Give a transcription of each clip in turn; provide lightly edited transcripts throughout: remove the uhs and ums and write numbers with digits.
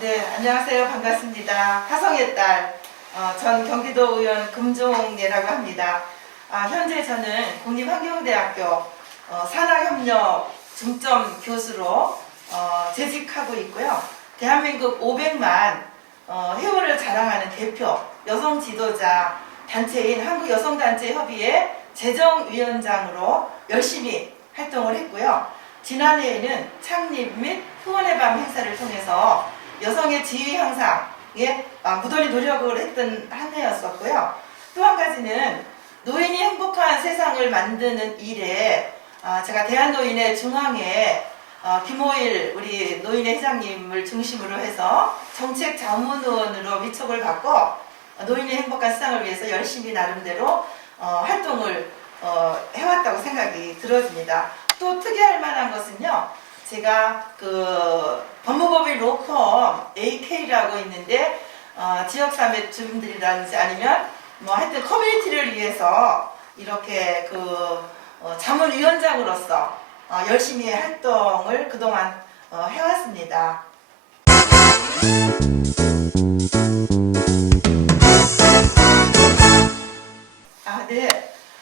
네, 안녕하세요. 반갑습니다. 화성의 딸, 전 경기도 의원 금종예라고 합니다. 현재 저는 국립환경대학교 산학협력 중점 교수로 재직하고 있고요. 대한민국 500만 회원을 자랑하는 대표 여성 지도자 단체인 한국여성단체협의회 재정위원장으로 열심히 활동을 했고요. 지난해에는 창립 및 후원의 밤 행사를 통해서 여성의 지위 향상에 무던히 노력을 했던 한 해였었고요. 또 한 가지는 노인이 행복한 세상을 만드는 일에 제가 대한노인의 중앙회 김호일 우리 노인회 회장님을 중심으로 해서 정책 자문위원으로 위촉을 받고 노인의 행복한 세상을 위해서 열심히 나름대로 활동을 해왔다고 생각이 들어집니다. 또 특이할 만한 것은요. 제가 그 법무법인 로펌 AK라고 있는데 지역사회 주민들이라든지 아니면 뭐 하여튼 커뮤니티를 위해서 이렇게 그 자문위원장으로서 열심히 활동을 그동안 해왔습니다. 네.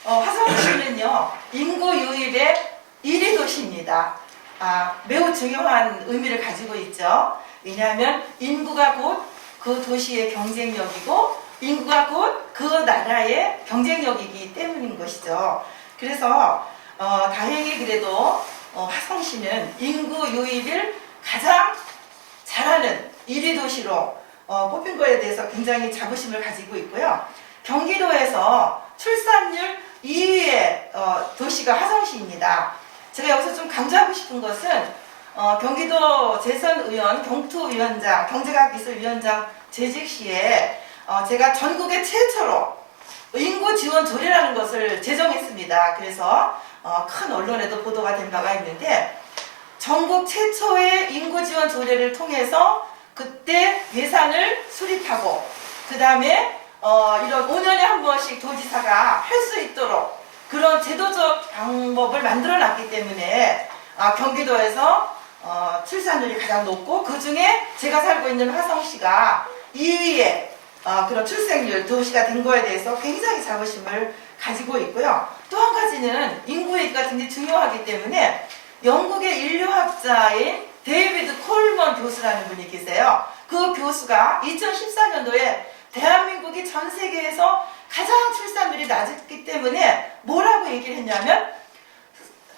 화성시는요 인구 유입의 1위 도시입니다. 매우 중요한 의미를 가지고 있죠. 왜냐하면 인구가 곧 그 도시의 경쟁력이고 인구가 곧 그 나라의 경쟁력이기 때문인 것이죠. 그래서 다행히 그래도 화성시는 인구 유입을 가장 잘하는 1위 도시로 뽑힌 거에 대해서 굉장히 자부심을 가지고 있고요. 경기도에서 출산율 2위의 도시가 화성시입니다. 제가 여기서 좀 강조하고 싶은 것은 경기도 재선의원, 경투위원장, 경제과학기술위원장 재직 시에 제가 전국의 최초로 인구 지원 조례라는 것을 제정했습니다. 그래서 큰 언론에도 보도가 된 바가 있는데 전국 최초의 인구 지원 조례를 통해서 그때 예산을 수립하고 그 다음에 이런 5년에 한 번씩 도지사가 할 수 있도록 그런 제도적 방법을 만들어 놨기 때문에 경기도에서 출산율이 가장 높고 그 중에 제가 살고 있는 화성시가 2위의 그런 출생률 도시가 된 거에 대해서 굉장히 자부심을 가지고 있고요. 또 한 가지는 인구 얘기가 굉장히 중요하기 때문에 영국의 인류학자인 데이비드 콜먼 교수라는 분이 계세요. 그 교수가 2014년도에 대한민국이 전 세계에서 가장 출산율이 낮았기 때문에 뭐라고 얘기를 했냐면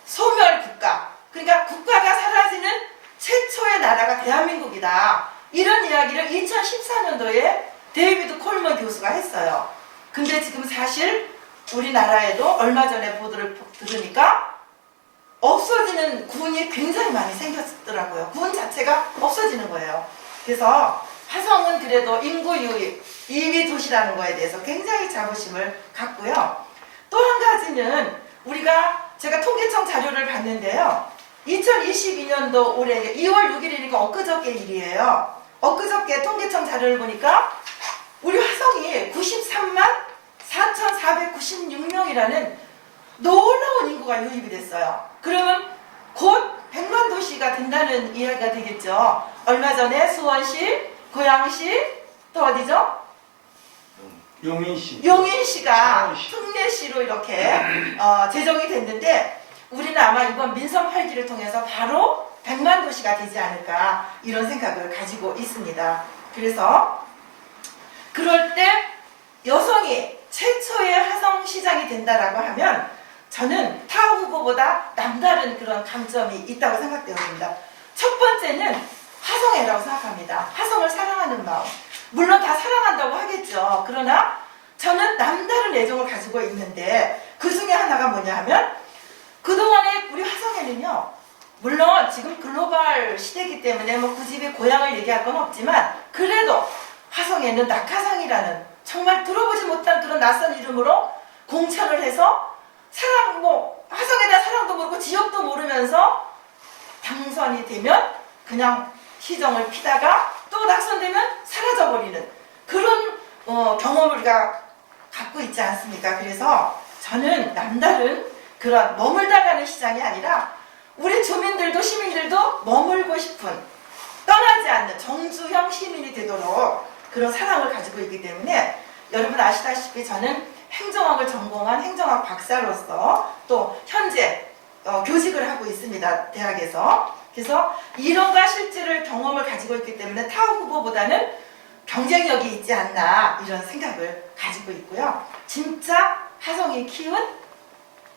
소멸국가, 그러니까 국가가 사라지는 최초의 나라가 대한민국이다. 이런 이야기를 2014년도에 데이비드 콜먼 교수가 했어요. 근데 지금 사실 우리나라에도 얼마 전에 보도를 들으니까 없어지는 군이 굉장히 많이 생겼더라고요. 군 자체가 없어지는 거예요. 그래서 화성은 그래도 인구 유입 2위 도시라는 거에 대해서 굉장히 자부심을 갖고요. 또 한 가지는 제가 통계청 자료를 봤는데요. 2022년도 올해 2월 6일이니까 엊그저께 일이에요. 엊그저께 통계청 자료를 보니까 우리 화성이 93만 4,496명이라는 놀라운 인구가 유입이 됐어요. 그러면 곧 100만 도시가 된다는 이야기가 되겠죠. 얼마 전에 수원시, 고양시, 또 어디죠? 용인시가 특례시로 이렇게 제정이 됐는데 우리는 아마 이번 민선 8기를 통해서 바로 100만 도시가 되지 않을까 이런 생각을 가지고 있습니다. 그래서 그럴 때 여성이 최초의 화성시장이 된다라고 하면 저는 타 후보보다 남다른 그런 강점이 있다고 생각되었습니다. 첫 번째는 화성애라고 생각합니다. 화성을 사랑하는 마음. 물론 다 사랑한다고 하겠죠. 그러나 저는 남다른 애정을 가지고 있는데 그 중에 하나가 뭐냐 하면 그동안에 우리 화성에는요. 물론 지금 글로벌 시대이기 때문에 뭐 굳이 고향을 얘기할 건 없지만 그래도 화성에는 낙하상이라는 정말 들어보지 못한 그런 낯선 이름으로 공천을 해서 화성에다 사랑도 모르고 지역도 모르면서 당선이 되면 그냥 시정을 피다가 또 낙선되면 사라져버리는 그런 경험을 우리가 갖고 있지 않습니까? 그래서 저는 남다른 그런 머물다 가는 시장이 아니라 우리 주민들도 시민들도 머물고 싶은, 떠나지 않는 정주형 시민이 되도록 그런 사랑을 가지고 있기 때문에, 여러분 아시다시피 저는 행정학을 전공한 행정학 박사로서 또 현재 교직을 하고 있습니다, 대학에서. 그래서 이론과 실제를 경험을 가지고 있기 때문에 타우 후보보다는 경쟁력이 있지 않나, 이런 생각을 가지고 있고요. 진짜 화성이 키운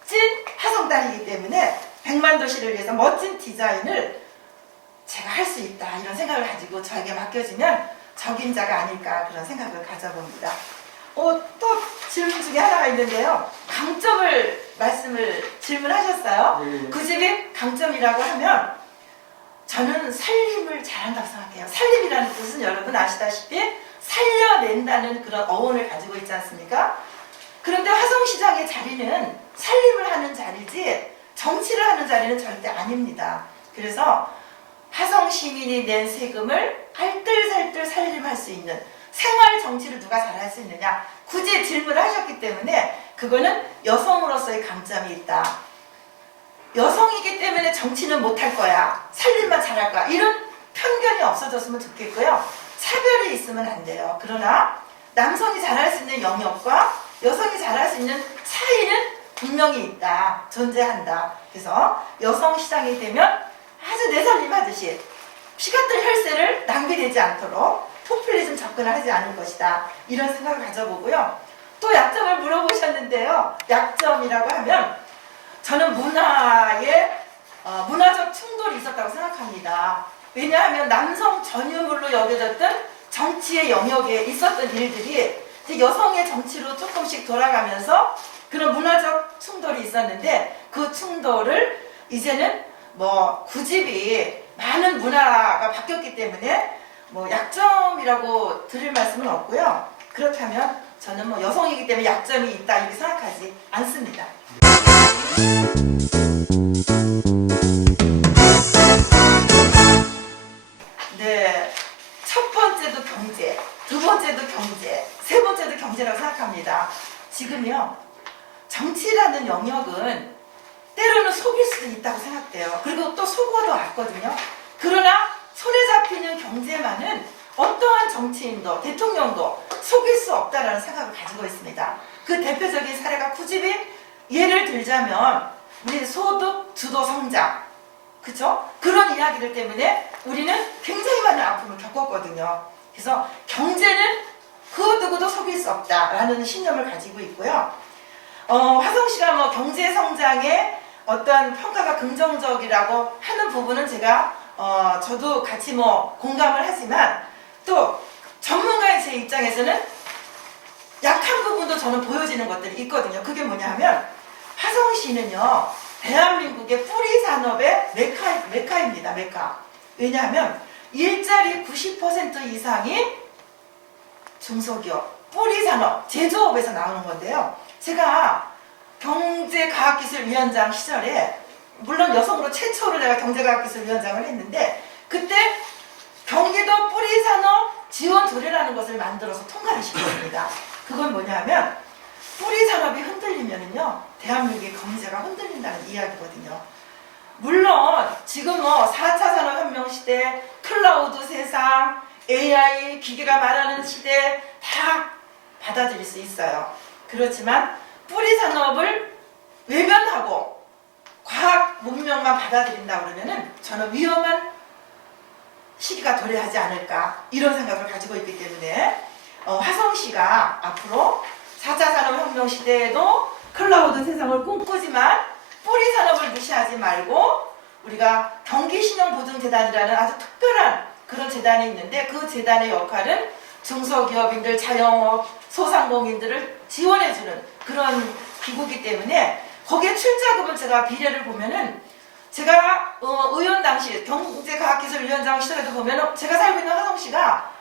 찐 화성딸이기 때문에 100만 도시를 위해서 멋진 디자인을 제가 할 수 있다, 이런 생각을 가지고 저에게 맡겨지면 적임자가 아닐까, 그런 생각을 가져봅니다. 또 질문 중에 하나가 있는데요. 강점을 질문하셨어요. 그 집의 강점이라고 하면 저는 살림을 잘한다고 생각해요. 살림이라는 뜻은 여러분 아시다시피 살려낸다는 그런 어원을 가지고 있지 않습니까? 그런데 화성시장의 자리는 살림을 하는 자리지 정치를 하는 자리는 절대 아닙니다. 그래서 화성시민이 낸 세금을 알뜰살뜰 살림할 수 있는 생활 정치를 누가 잘할 수 있느냐, 굳이 질문을 하셨기 때문에 그거는 여성으로서의 강점이 있다. 여성이기 때문에 정치는 못할 거야, 살림만 잘할 거야, 이런 편견이 없어졌으면 좋겠고요. 차별이 있으면 안 돼요. 그러나 남성이 잘할 수 있는 영역과 여성이 잘할 수 있는 차이는 분명히 있다, 존재한다. 그래서 여성 시장이 되면 아주 내 살림 하듯이 피같은 혈세를 낭비되지 않도록 포퓰리즘 접근을 하지 않을 것이다, 이런 생각을 가져보고요. 또 약점을 물어보셨는데요. 약점이라고 하면 저는 문화적 충돌이 있었다고 생각합니다. 왜냐하면 남성 전유물로 여겨졌던 정치의 영역에 있었던 일들이 여성의 정치로 조금씩 돌아가면서 그런 문화적 충돌이 있었는데, 그 충돌을 이제는 구집이 많은 문화가 바뀌었기 때문에 약점이라고 드릴 말씀은 없고요. 그렇다면 저는 여성이기 때문에 약점이 있다, 이렇게 생각하지 않습니다. 네, 첫 번째도 경제, 두 번째도 경제, 세 번째도 경제라고 생각합니다. 지금요, 정치라는 영역은 때로는 속일 수도 있다고 생각돼요. 그리고 또 속어도 왔거든요. 그러나 손에 잡히는 경제만은 어떠한 정치인도 대통령도 속일 수 없다는 생각을 가지고 있습니다. 그 대표적인 사례가 구집이, 예를 들자면 우리 소득 주도 성장, 그쵸? 그런 이야기들 때문에 우리는 굉장히 많은 아픔을 겪었거든요. 그래서 경제는 그 누구도 속일 수 없다라는 신념을 가지고 있고요. 화성시가 경제 성장에 어떤 평가가 긍정적이라고 하는 부분은 제가 저도 같이 공감을 하지만, 또 전문가의 제 입장에서는 약한 부분도 저는 보여지는 것들이 있거든요. 그게 뭐냐 하면 화성시는요, 대한민국의 뿌리 산업의 메카입니다. 메카. 왜냐하면 일자리 90% 이상이 중소기업, 뿌리 산업, 제조업에서 나오는 건데요. 제가 경제과학기술위원장 시절에, 물론 여성으로 최초로 내가 경제과학기술위원장을 했는데, 그때 경기도 뿌리산업 지원조례라는 것을 만들어서 통과를 시켰습니다. 그건 뭐냐면 뿌리산업이 흔들리면은요, 대한민국의 경제가 흔들린다는 이야기거든요. 물론 지금 4차 산업혁명 시대, 클라우드 세상, AI, 기계가 말하는 시대 다 받아들일 수 있어요. 그렇지만 뿌리 산업을 외면하고 과학 문명만 받아들인다 그러면은 저는 위험한 시기가 도래하지 않을까, 이런 생각을 가지고 있기 때문에 화성시가 앞으로 4차 산업혁명 시대에도 클라우드 세상을 꿈꾸지만 뿌리 산업을 무시하지 말고, 우리가 경기신용보증재단이라는 아주 특별한 그런 재단이 있는데, 그 재단의 역할은 중소기업인들, 자영업, 소상공인들을 지원해주는 그런 기구이기 때문에 거기에 출자금을 제가 비례를 보면은, 제가 의원 당시 경제과학기술위원장 시절에도 보면은 제가 살고 있는 화성시가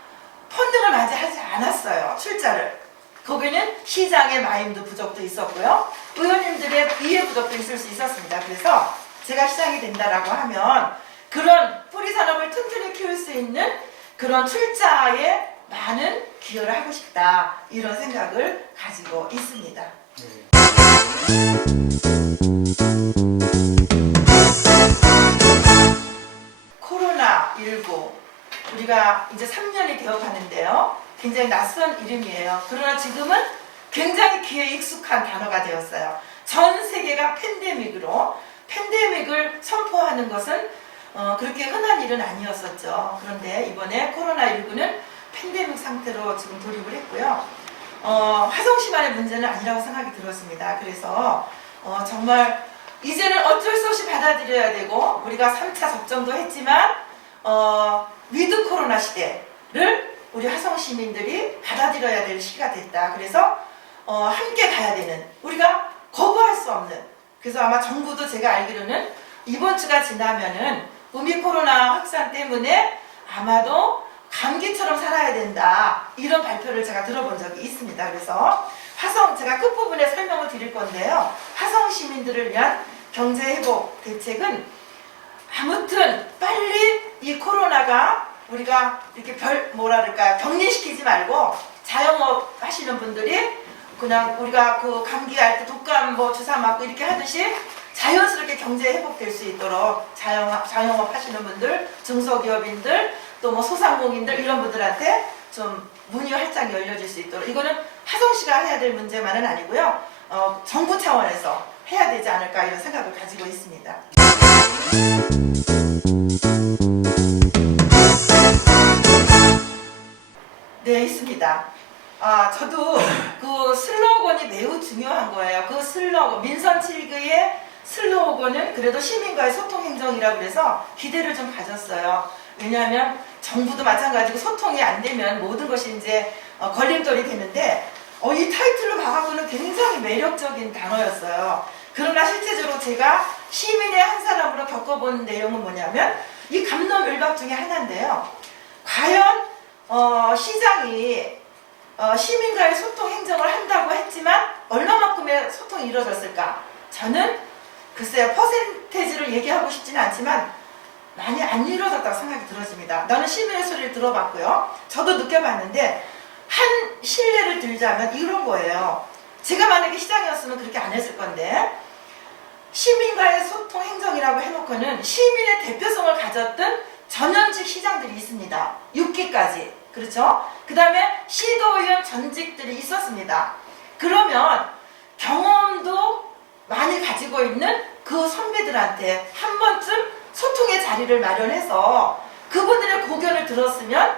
펀딩을 맞이하지 않았어요. 출자를. 거기는 시장의 마인드 부족도 있었고요, 의원님들의 이해 부족도 있을 수 있었습니다. 그래서 제가 시장이 된다라고 하면 그런 뿌리 산업을 튼튼히 키울 수 있는 그런 출자에 많은 기여를 하고 싶다, 이런 생각을 가지고 있습니다. 네. 굉장히 낯선 이름이에요. 그러나 지금은 굉장히 귀에 익숙한 단어가 되었어요. 전 세계가 팬데믹을 선포하는 것은 그렇게 흔한 일은 아니었었죠. 그런데 이번에 코로나19는 팬데믹 상태로 지금 돌입을 했고요. 화성시만의 문제는 아니라고 생각이 들었습니다. 그래서 정말 이제는 어쩔 수 없이 받아들여야 되고, 우리가 3차 접종도 했지만 위드 코로나 시대를 우리 화성 시민들이 받아들여야 될 시기가 됐다. 그래서 함께 가야 되는, 우리가 거부할 수 없는, 그래서 아마 정부도 제가 알기로는 이번 주가 지나면은 오미코로나 확산 때문에 아마도 감기처럼 살아야 된다, 이런 발표를 제가 들어본 적이 있습니다. 그래서 화성, 제가 끝부분에 설명을 드릴 건데요. 화성 시민들을 위한 경제회복 대책은 아무튼 빨리 이 코로나가 우리가 이렇게 격리시키지 말고, 자영업 하시는 분들이 그냥 우리가 그 감기할 때 독감 주사 맞고 이렇게 하듯이 자연스럽게 경제 회복될 수 있도록 자영업 하시는 분들, 중소기업인들, 또 소상공인들, 이런 분들한테 좀 문이 활짝 열려질 수 있도록, 이거는 화성시가 해야 될 문제만은 아니고요. 정부 차원에서 해야 되지 않을까, 이런 생각을 가지고 있습니다. 네, 있습니다. 저도 그 슬로건이 매우 중요한 거예요. 그 슬로건, 민선 7기의 슬로건은 그래도 시민과의 소통 행정이라고 그래서 기대를 좀 가졌어요. 왜냐하면 정부도 마찬가지고 소통이 안 되면 모든 것이 이제 걸림돌이 되는데, 이 타이틀로 봐갖고는 굉장히 매력적인 단어였어요. 그러나 실제적으로 제가 시민의 한 사람으로 겪어본 내용은 뭐냐면, 이 갑론을박 중에 하나인데요. 과연 시장이 시민과의 소통 행정을 한다고 했지만 얼마만큼의 소통이 이루어졌을까? 저는 글쎄요, 퍼센테이지를 얘기하고 싶지는 않지만 많이 안 이루어졌다고 생각이 들어집니다. 나는 시민의 소리를 들어봤고요. 저도 느껴봤는데, 한 실례를 들자면 이런 거예요. 제가 만약에 시장이었으면 그렇게 안 했을 건데, 시민과의 소통 행정이라고 해놓고는 시민의 대표성을 가졌던 전현직 시장들이 있습니다. 6기까지. 그렇죠? 그 다음에 시도의원 전직들이 있었습니다. 그러면 경험도 많이 가지고 있는 그 선배들한테 한 번쯤 소통의 자리를 마련해서 그분들의 고견을 들었으면,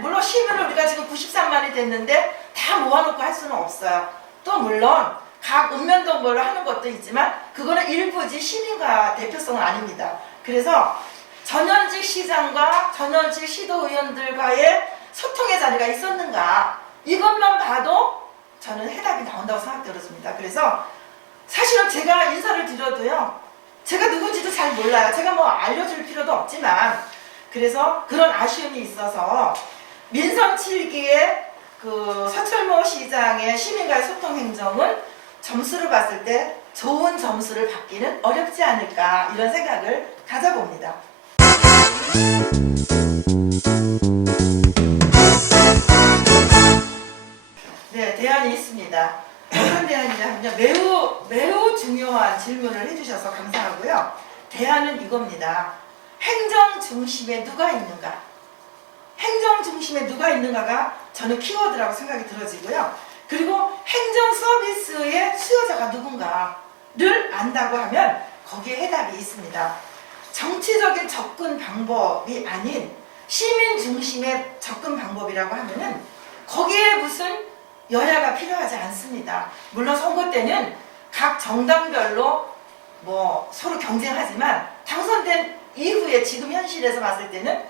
물론 시민을 우리가 지금 93만이 됐는데 다 모아놓고 할 수는 없어요. 또 물론 각 읍면동별로 하는 것도 있지만 그거는 일부지 시민과 대표성은 아닙니다. 그래서 전현직 시장과 전현직 시도의원들과의 소통의 자리가 있었는가, 이것만 봐도 저는 해답이 나온다고 생각들었습니다. 그래서 사실은 제가 인사를 드려도요, 제가 누군지도 잘 몰라요. 제가 알려줄 필요도 없지만, 그래서 그런 아쉬움이 있어서 민선 7기의 그 서철모 시장의 시민과의 소통 행정은 점수를 봤을 때 좋은 점수를 받기는 어렵지 않을까, 이런 생각을 가져봅니다. 네, 대안이 있습니다. 어떤 대안이냐면요, 매우 중요한 질문을 해주셔서 감사하고요. 대안은 이겁니다. 행정 중심에 누가 있는가? 행정 중심에 누가 있는가가 저는 키워드라고 생각이 들어지고요. 그리고 행정 서비스의 수요자가 누군가를 안다고 하면 거기에 해답이 있습니다. 정치적인 접근 방법이 아닌 시민 중심의 접근 방법이라고 하면은 거기에 무슨 여야가 필요하지 않습니다. 물론 선거 때는 각 정당별로 서로 경쟁하지만 당선된 이후에 지금 현실에서 봤을 때는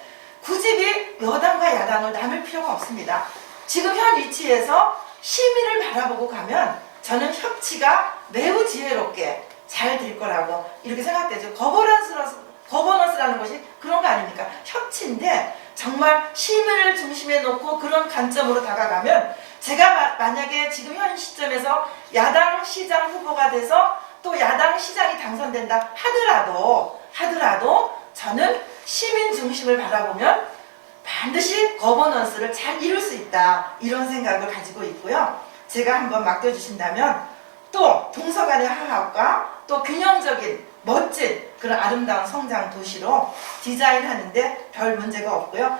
굳이 여당과 야당을 나눌 필요가 없습니다. 지금 현 위치에서 시민을 바라보고 가면 저는 협치가 매우 지혜롭게 잘 될 거라고 이렇게 생각되죠. 거버넌스라는 것이 그런 거 아닙니까? 협치인데 정말 시민을 중심에 놓고 그런 관점으로 다가가면, 제가 만약에 지금 현 시점에서 야당 시장 후보가 돼서 또 야당 시장이 당선된다 하더라도 저는 시민 중심을 바라보면 반드시 거버넌스를 잘 이룰 수 있다, 이런 생각을 가지고 있고요. 제가 한번 맡겨주신다면 또 동서간의 화합과 또 균형적인 멋진 그런 아름다운 성장 도시로 디자인하는데 별 문제가 없고요.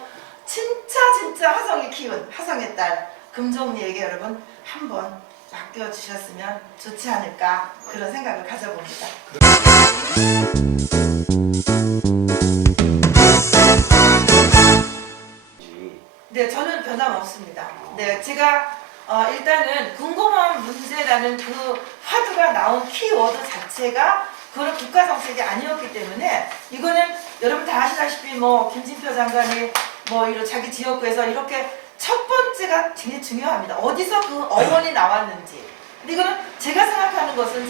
진짜 화성이 키운 화성의 딸 금종리에게 여러분 한번 맡겨주셨으면 좋지 않을까 그런 생각을 가져봅니다. 네, 저는 변함없습니다. 네, 제가 일단은 궁금한 문제라는 그 화두가 나온 키워드 자체가 그런 국가 정책이 아니었기 때문에 이거는 여러분 다 아시다시피 뭐 김진표 장관이 뭐 이런 자기 지역구에서 이렇게 첫 번째가 굉장히 중요합니다. 어디서 그 어원이 나왔는지. 근데 이거는 제가 생각하는 것은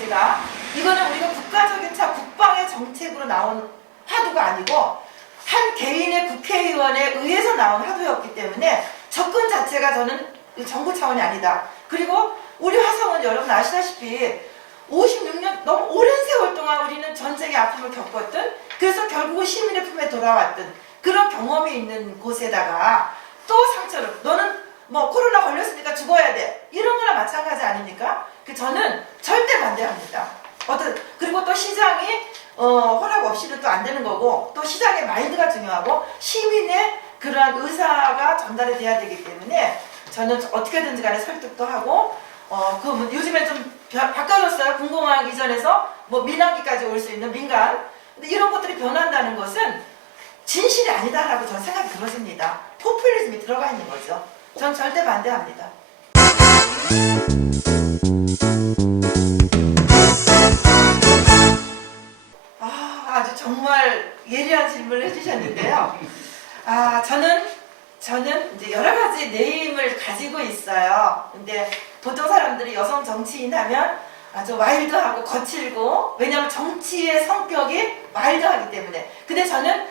이거는 우리가 국가적인 국방의 정책으로 나온 화두가 아니고 한 개인의 국회의원에 의해서 나온 화두였기 때문에 접근 자체가 저는 정부 차원이 아니다. 그리고 우리 화성은 여러분 아시다시피 56년 너무 오랜 세월 동안 우리는 전쟁의 아픔을 겪었던 그래서 결국은 시민의 품에 돌아왔던 그런 경험이 있는 곳에다가 또 상처를 너는 뭐 코로나 걸렸으니까 죽어야 돼 이런 거나 마찬가지 아닙니까? 저는 절대 반대합니다. 그리고 또 시장이 허락 없이는 또 안 되는 거고 또 시장의 마인드가 중요하고 시민의 그러한 의사가 전달이 돼야 되기 때문에 저는 어떻게든지 간에 설득도 하고 요즘에 좀 바꿔졌어요. 공공화하기 이전에서 뭐 민항기까지 올 수 있는 민간. 근데 이런 것들이 변한다는 것은 진실이 아니다라고 저는 생각이 들어집니다. 포퓰리즘이 들어가 있는 거죠. 전 절대 반대합니다. 아주 정말 예리한 질문을 해주셨는데요. 저는 이제 여러 가지 네임을 가지고 있어요. 근데 보통 사람들이 여성 정치인 하면 아주 와일드하고 거칠고 왜냐하면 정치의 성격이 와일드하기 때문에. 근데 저는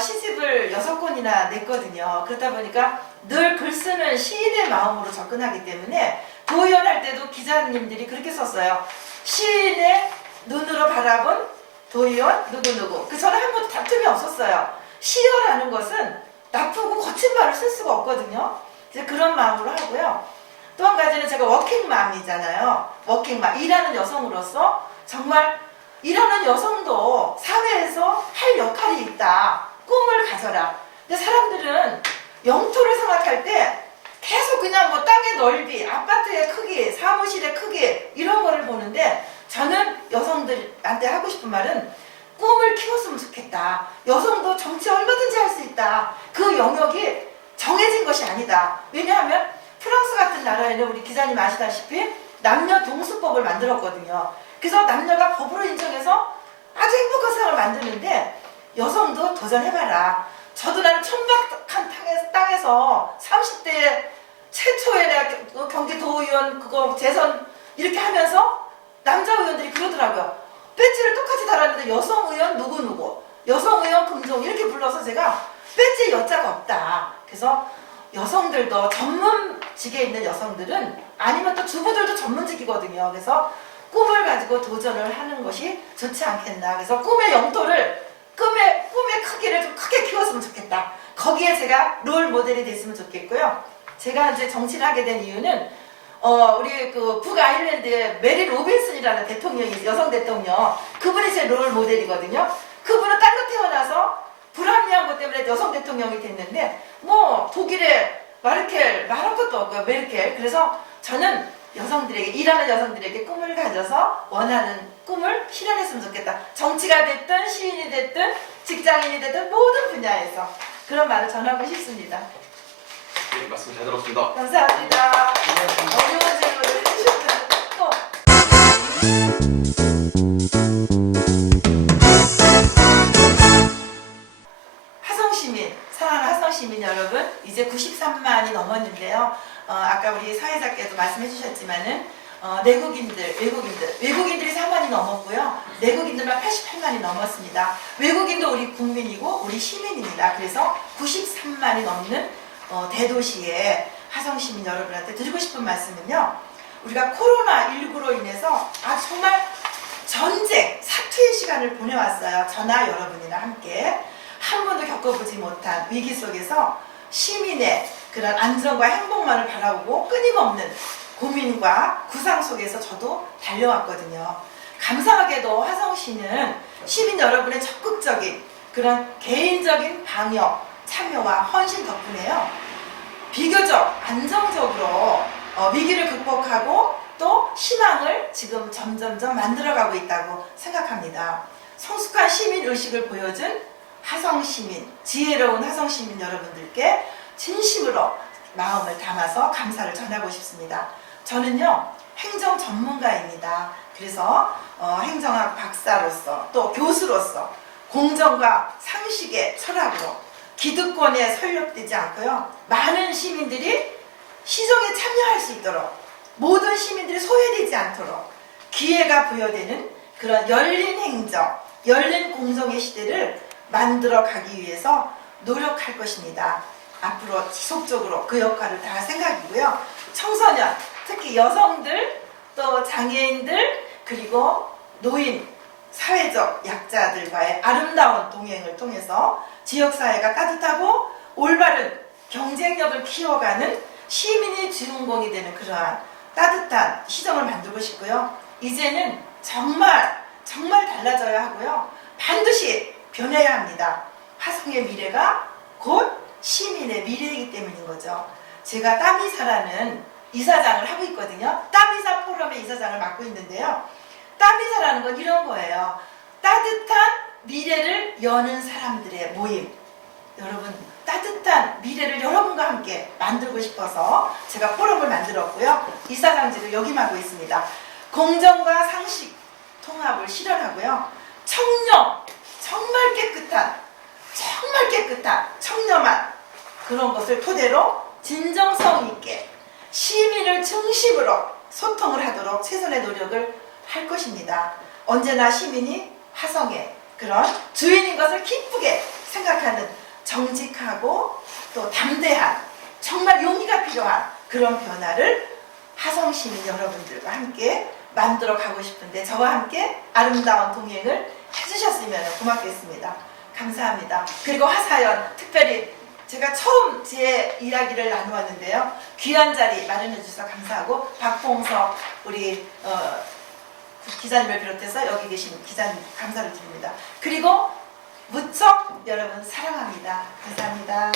시집을 6권이나 냈거든요. 그러다 보니까 늘 글 쓰는 시인의 마음으로 접근하기 때문에 도의원할 때도 기자님들이 그렇게 썼어요. 시인의 눈으로 바라본 도의원 누구누구. 저는 한 번도 다툼이 없었어요. 시어라는 것은 나쁘고 거친 말을 쓸 수가 없거든요. 이제 그런 마음으로 하고요. 또 한 가지는 제가 워킹맘이잖아요. 워킹맘, 일하는 여성으로서 정말 일하는 여성도 사회에서 할 역할이 있다. 꿈을 가져라. 근데 사람들은 영토를 생각할 때 계속 그냥 뭐 땅의 넓이, 아파트의 크기, 사무실의 크기 이런 거를 보는데 저는 여성들한테 하고 싶은 말은 꿈을 키웠으면 좋겠다. 여성도 정치 얼마든지 할 수 있다. 그 영역이 정해진 것이 아니다. 왜냐하면 프랑스 같은 나라에는 우리 기자님 아시다시피 남녀 동수법을 만들었거든요. 그래서 남녀가 법으로 인정해서 아주 행복한 세상을 만드는데 여성도 도전해봐라. 저도 나는 천박한 땅에서 30대 최초에 내가 경기도의원 그거 재선 이렇게 하면서 남자 의원들이 그러더라고요. 배지를 똑같이 달았는데 여성 의원 누구누구, 여성 의원 금종 이렇게 불러서 제가 배지에 여자가 없다. 그래서 여성들도 전문직에 있는 여성들은 아니면 또 주부들도 전문직이거든요. 그래서 꿈을 가지고 도전을 하는 것이 좋지 않겠나. 그래서 꿈의 영토를 꿈의 크기를 좀 크게 키웠으면 좋겠다. 거기에 제가 롤 모델이 됐으면 좋겠고요. 제가 이제 정치를 하게 된 이유는 우리 그 북아일랜드의 메리 로빈슨이라는 대통령이 여성 대통령 그분이 제 롤 모델이거든요. 그분은 딸로 태어나서 불합리한 것 때문에 여성 대통령이 됐는데 뭐 독일의 마르켈 말할 것도 없고요. 메르켈. 그래서 저는 여성들에게 일하는 여성들에게 꿈을 가져서 원하는 꿈을 실현했으면 좋겠다. 정치가 됐든 시인이 됐든 직장인이 됐든 모든 분야에서 그런 말을 전하고 싶습니다. 네, 말씀 잘 들었습니다. 감사합니다. 어려운 질문을 해주셨는데 또 화성시민, 사랑하는 화성시민 여러분, 이제 93만이 넘었는데요. 아까 우리 사회자께도 말씀해 주셨지만은 외국인들이 4만이 넘었고요. 내국인들만 88만이 넘었습니다. 외국인도 우리 국민이고 우리 시민입니다. 그래서 93만이 넘는 대도시의 화성시민 여러분한테 드리고 싶은 말씀은요. 우리가 코로나19로 인해서 정말 전쟁, 사투의 시간을 보내왔어요. 저나 여러분이랑 함께. 한 번도 겪어보지 못한 위기 속에서 시민의 그런 안전과 행복만을 바라보고 끊임없는 고민과 구상 속에서 저도 달려왔거든요. 감사하게도 화성시는 시민 여러분의 적극적인 그런 개인적인 방역, 참여와 헌신 덕분에요. 비교적 안정적으로 위기를 극복하고 또 희망을 지금 점점점 만들어가고 있다고 생각합니다. 성숙한 시민 의식을 보여준 화성시민, 지혜로운 화성시민 여러분들께 진심으로 마음을 담아서 감사를 전하고 싶습니다. 저는요, 행정 전문가입니다. 그래서 행정학 박사로서 또 교수로서 공정과 상식의 철학으로 기득권에 설력되지 않고요, 많은 시민들이 시정에 참여할 수 있도록, 모든 시민들이 소외되지 않도록 기회가 부여되는 그런 열린 행정, 열린 공정의 시대를 만들어 가기 위해서 노력할 것입니다. 앞으로 지속적으로 그 역할을 다 할 생각이고요. 청소년, 특히 여성들, 또 장애인들, 그리고 노인, 사회적 약자들과의 아름다운 동행을 통해서 지역사회가 따뜻하고 올바른 경쟁력을 키워가는 시민이 주인공이 되는 그러한 따뜻한 시정을 만들고 싶고요. 이제는 정말 달라져야 하고요. 반드시 변해야 합니다. 화성의 미래가 곧 시민의 미래이기 때문인 거죠. 제가 땀이사라는 이사장을 하고 있거든요. 땀이사 포럼의 이사장을 맡고 있는데요. 땀이사라는 건 이런 거예요. 따뜻한 미래를 여는 사람들의 모임. 여러분, 따뜻한 미래를 여러분과 함께 만들고 싶어서 제가 포럼을 만들었고요. 이사장직을 역임하고 있습니다. 공정과 상식 통합을 실현하고요. 청렴, 정말 깨끗한 청렴한 그런 것을 토대로 진정성 있게 시민을 중심으로 소통을 하도록 최선의 노력을 할 것입니다. 언제나 시민이 화성의 그런 주인인 것을 기쁘게 생각하는 정직하고 또 담대한, 정말 용기가 필요한 그런 변화를 화성 시민 여러분들과 함께 만들어 가고 싶은데 저와 함께 아름다운 동행을 해주셨으면 고맙겠습니다. 감사합니다. 그리고 화사연, 특별히 제가 처음 제 이야기를 나누었는데요. 귀한 자리 마련해 주셔서 감사하고, 박봉석 우리 기자님을 비롯해서 여기 계신 기자님 감사를 드립니다. 그리고 무척 여러분 사랑합니다. 감사합니다.